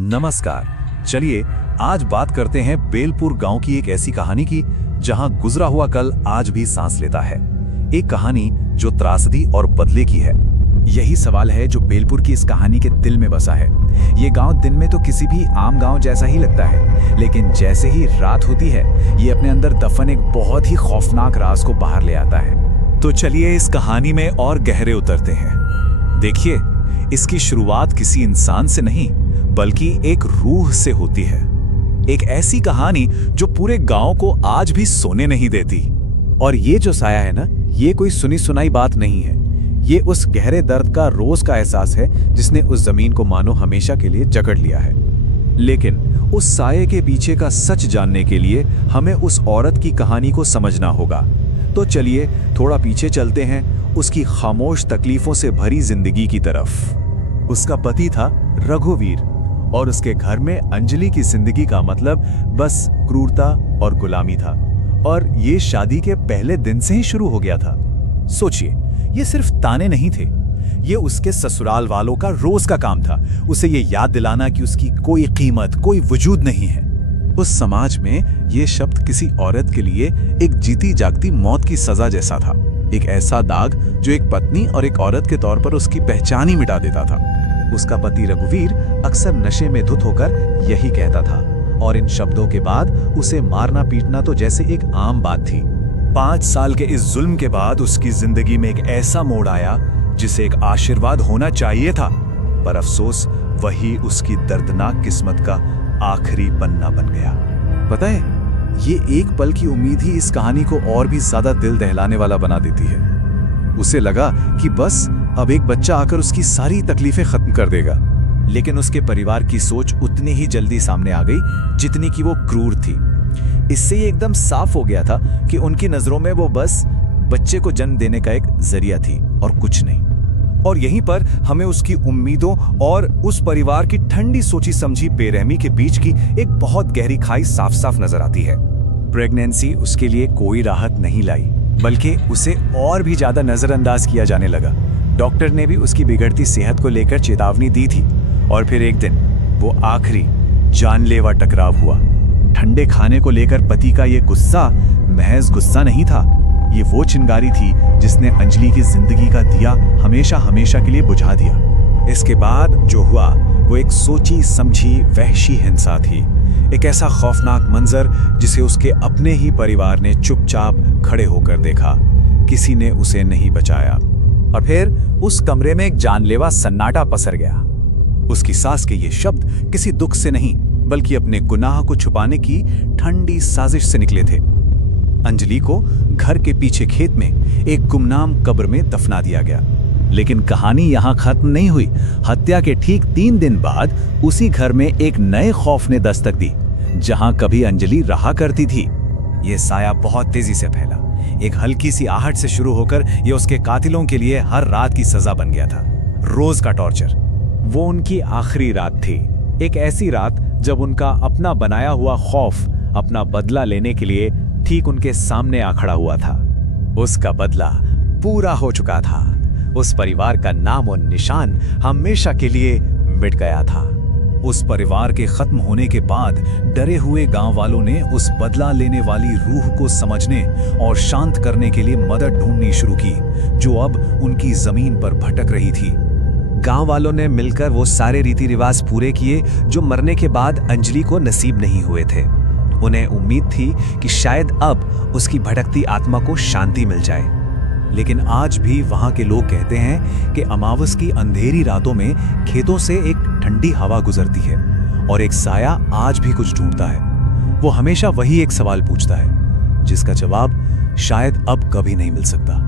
नमस्कार। चलिए आज बात करते हैं बेलपुर गांव की एक ऐसी कहानी की जहां गुजरा हुआ कल आज भी सांस लेता है। एक कहानी जो त्रासदी और बदले की है। यही सवाल है जो बेलपुर की इस कहानी के दिल में बसा है। ये गांव दिन में तो किसी भी आम गांव जैसा ही लगता है, लेकिन जैसे ही रात होती है ये अपने अंदर दफन एक बहुत ही खौफनाक राज को बाहर ले आता है। तो चलिए इस कहानी में और गहरे उतरते हैं। देखिए, इसकी शुरुआत किसी इंसान से नहीं बल्कि एक रूह से होती है। एक ऐसी कहानी जो पूरे गांव को आज भी सोने नहीं देती। और ये जो साया है ना, ये कोई सुनी सुनाई बात नहीं है। ये उस गहरे दर्द का रोज का एहसास है जिसने उस जमीन को मानो हमेशा के लिए जकड़ लिया है। लेकिन उस साये के पीछे का सच जानने के लिए हमें उस औरत की कहानी को समझना होगा। तो चलिए थोड़ा पीछे चलते हैं, उसकी खामोश तकलीफों से भरी जिंदगी की तरफ। उसका पति था रघुवीर और उसके घर में अंजलि की जिंदगी का मतलब बस क्रूरता और गुलामी था। और ये शादी के पहले दिन से ही शुरू हो गया था। सोचिए, ये सिर्फ ताने नहीं थे, ये उसके ससुराल वालों का रोज का काम था, उसे ये याद दिलाना कि उसकी कोई कीमत, कोई वजूद नहीं है। उस समाज में ये शब्द किसी औरत के लिए एक जीती जागती मौत की सजा जैसा था। एक ऐसा दाग जो एक पत्नी और एक औरत के तौर पर उसकी पहचान ही मिटा देता था। उसका पति रघुवीर अक्सर नशे में धुत होकर यही कहता था, और इन शब्दों के बाद उसे मारना पीटना तो जैसे एक आम बात थी। 5 साल के इस जुल्म के बाद उसकी जिंदगी में एक ऐसा मोड़ आया जिसे एक आशीर्वाद होना चाहिए था, पर अफसोस वही उसकी दर्दनाक किस्मत का आखिरी पन्ना बन गया। पता है, ये एक पल की उम्मीद ही इस कहानी को और भी ज्यादा दिल दहलाने वाला बना देती है। उसे लगा कि बस अब एक बच्चा आकर उसकी सारी तकलीफें खत्म कर देगा। लेकिन उसके परिवार की सोच उतनी ही जल्दी सामने आ गई जितनी कि वो क्रूर थी। इससे ये एकदम साफ हो गया था कि उनकी नजरों में वो बस बच्चे को जन्म देने का एक जरिया थी और कुछ नहीं। और यहीं पर हमें उसकी उम्मीदों और उस परिवार की ठंडी सोची समझी बेरहमी के बीच की एक बहुत गहरी खाई साफ साफ नजर आती है। प्रेगनेंसी उसके लिए कोई राहत नहीं लाई, बल्कि उसे और भी ज्यादा नजरअंदाज किया जाने लगा। डॉक्टर ने भी उसकी बिगड़ती सेहत को लेकर चेतावनी दी थी। और फिर एक दिन वो आखिरी जानलेवा टकराव हुआ। ठंडे खाने को लेकर पति का ये गुस्सा महज गुस्सा नहीं था, ये वो चिंगारी थी जिसने अंजलि की जिंदगी का दिया हमेशा हमेशा के लिए बुझा दिया। इसके बाद जो हुआ वो एक सोची समझी वहशी हिंसा थी। एक ऐसा खौफनाक मंजर जिसे उसके अपने ही परिवार ने चुपचाप खड़े होकर देखा। किसी ने उसे नहीं बचाया। और फिर उस कमरे में एक जानलेवा सन्नाटा पसर गया। उसकी सास के ये शब्द किसी दुख से नहीं बल्कि अपने गुनाह को छुपाने की ठंडी साजिश से निकले थे। अंजलि को घर के पीछे खेत में एक गुमनाम कब्र में दफना दिया गया। लेकिन कहानी यहाँ खत्म नहीं हुई। हत्या के ठीक 3 दिन बाद उसी घर में एक नए खौफ ने दस्तक दी। जहां कभी अंजलि रहा करती थी, ये साया बहुत तेजी से फैला। एक हल्की सी आहट से शुरू होकर ये उसके कातिलों के लिए हर रात की सजा बन गया था, रोज का टॉर्चर। वो उनकी आखिरी रात थी, एक ऐसी रात जब उनका अपना बनाया हुआ खौफ अपना बदला लेने के लिए ठीक उनके सामने आ खड़ा हुआ था। उसका बदला पूरा हो चुका था। उस परिवार का नाम और निशान हमेशा के लिए मिट गया था। उस परिवार के खत्म होने के बाद डरे हुए गांव वालों ने उस बदला लेने वाली रूह को समझने और शांत करने के लिए मदद ढूंढनी शुरू की, जो अब उनकी जमीन पर भटक रही थी। गांव वालों ने मिलकर वो सारे रीति रिवाज पूरे किए जो मरने के बाद अंजलि को नसीब नहीं हुए थे। उन्हें उम्मीद थी कि शायद अब उसकी भटकती आत्मा को शांति मिल जाए। लेकिन आज भी वहां के लोग कहते हैं कि अमावस की अंधेरी रातों में खेतों से एक ठंडी हवा गुजरती है और एक साया आज भी कुछ ढूंढता है। वो हमेशा वही एक सवाल पूछता है जिसका जवाब शायद अब कभी नहीं मिल सकता।